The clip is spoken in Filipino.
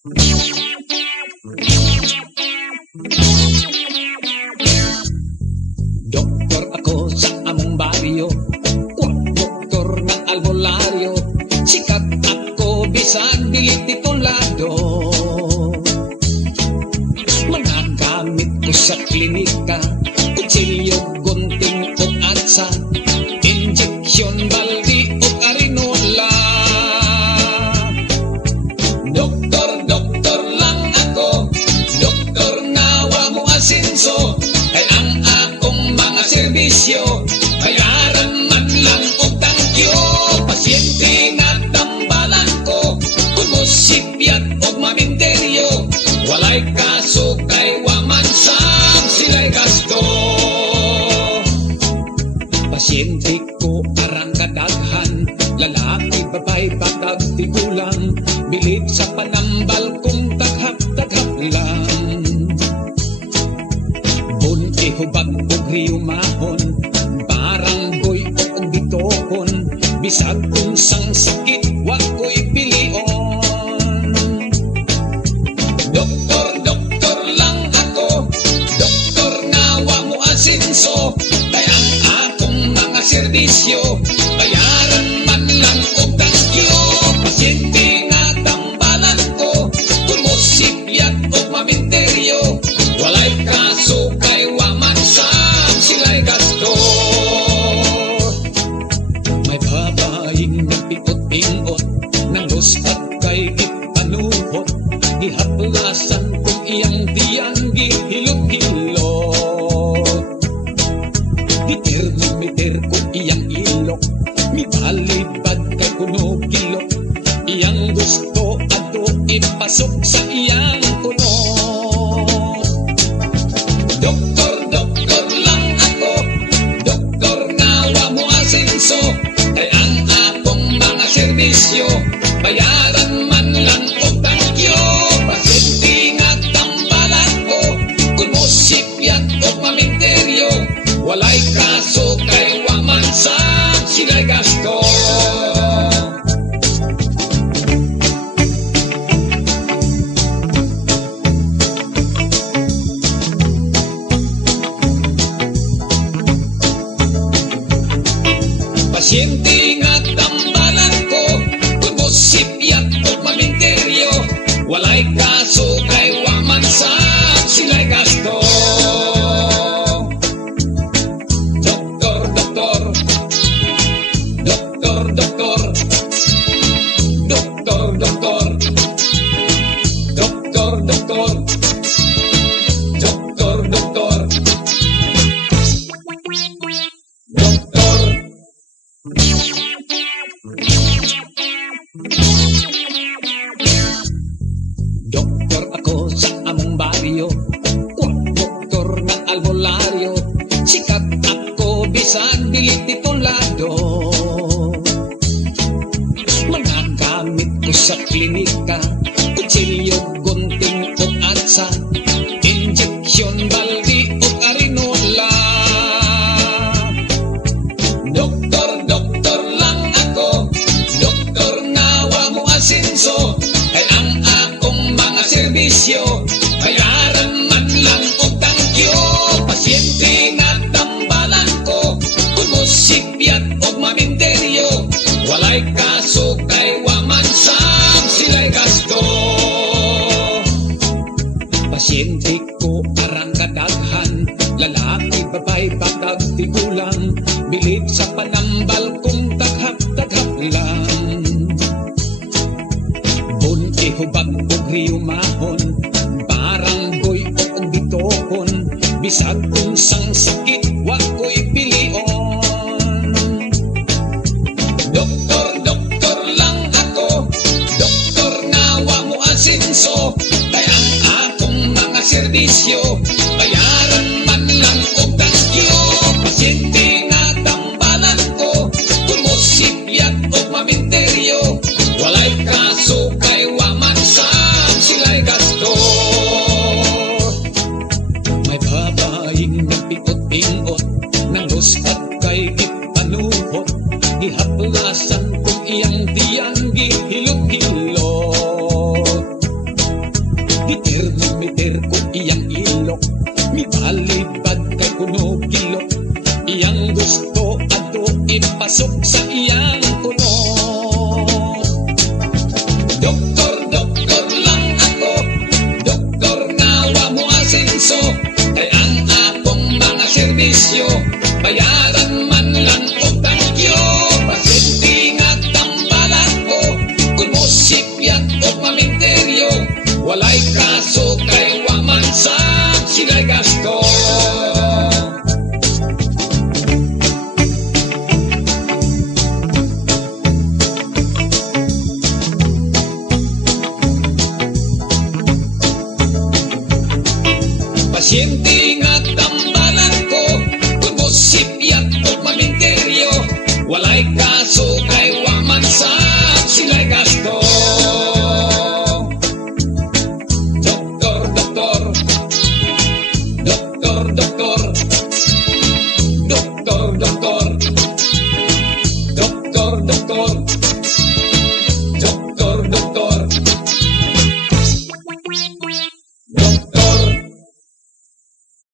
Doktor ako sa among baryo, doktor ng albularyo. Sikat ako bisan dili titulado. Mga gamit ko sa klinika, kutsilyo, gunting o atsa, injeksyon, baldi o arinola. Doktor lang ako, doktor nga wa mo asinso. Kay ang akong mga serbisyo, bayaran man lang og tangkyo. Pasyente nga tambalan ko, kung mosipyat og maminteryo. Walay kaso kay wa man sab sila'y gasto. Pasyente ko arang kadaghan, lalaki, babay, batag, tigulang. Bilib sa panambal kung taghap-taghap lang. Bun ihubag og riyumahon, parang boy o bitokon. Bisag unsang sakit, wa ko'y pilion. Doktor lang ako, doktor nga wa mo asinso. Kay ang akong mga serbisyo, bayaran man lang og tangkyo. Pasyente nga tambalan ko, kung mosipyat og maminteryo. Walay kaso kay wa man sab sila'y gasto. May babaeng nagpitot-ingot, nang luspat kay ipanuhot. Gihaplasan kung iyang diyang gihilot-hilot. Gitermometer kung iyang ilok, mibalibad kay kuno kilok. Iyang gusto ato ipasok sa iyang kunot. Doktor lang ako, doktor nga wa mo asinso. Kay ang akong mga serbisyo, bayaran man lang og tangkyo. Pasyente nga tambalan ko, kung mosipyat og maminteryo. Walay kaso kay wa man sab sila'y gasto. Pasyente nga tambalan ko, kung mosipyat og maminteryo. Walay kaso kay wa man sab sila'y gasto. Doktor ako sa among baryo, doktor ng albularyo. Sikat ako bisan dili titulado. Mga gamit ko sa klinika, kutsilyo, gunting o atsa, injeksyon, baldi o arinola. Doktor lang ako, doktor nga wa mo asinso. Kay ang akong mga serbisyo, bayaran man lang og tangkyo. Pasyente nga tambalan ko, kung mosipyat og maminteryo. Walay kaso kay wa man sab sila'y gasto. Pasyente ko arang kadaghan, lalaki, babay, batag, tigulang. Bilib sa panambal kung taghap-taghap lang. Bun ihubag og riyumahon, parang boy o bitokon. Bisag unsang sakit, wa ko'y pilion. Doktor lang ako, doktor nga wa mo asinso. Kay ang akong mga serbisyo, bayaran man lang og tangkyo. Pasyente nga tambalan ko, kung mosipyat og maminteryo. Walay kaso kay wa man sab sila'y gasto. May babaeng nagpitot-ingot, nang luspat kay ipanuhot. Gihaplasan kung iyang diyang gihilot-hilot. Gitermometer ko iyang ilok, mibalibad kay kuno kilok. Iyang gusto ato ipasok sa iyang kuno. Doktor, doktor lang ako, doktor nawa mo asenso. Kay ang akong mga serbisyo, bayaran man lang og tangkyo. Pasyente nga tambalan ko, kung mo sipyat o maminteryo. Walay kaso kay waman sa sila'y gasto. Pasyente nga tambalan ko, kung mo sipyat o maminteryo. Walay kaso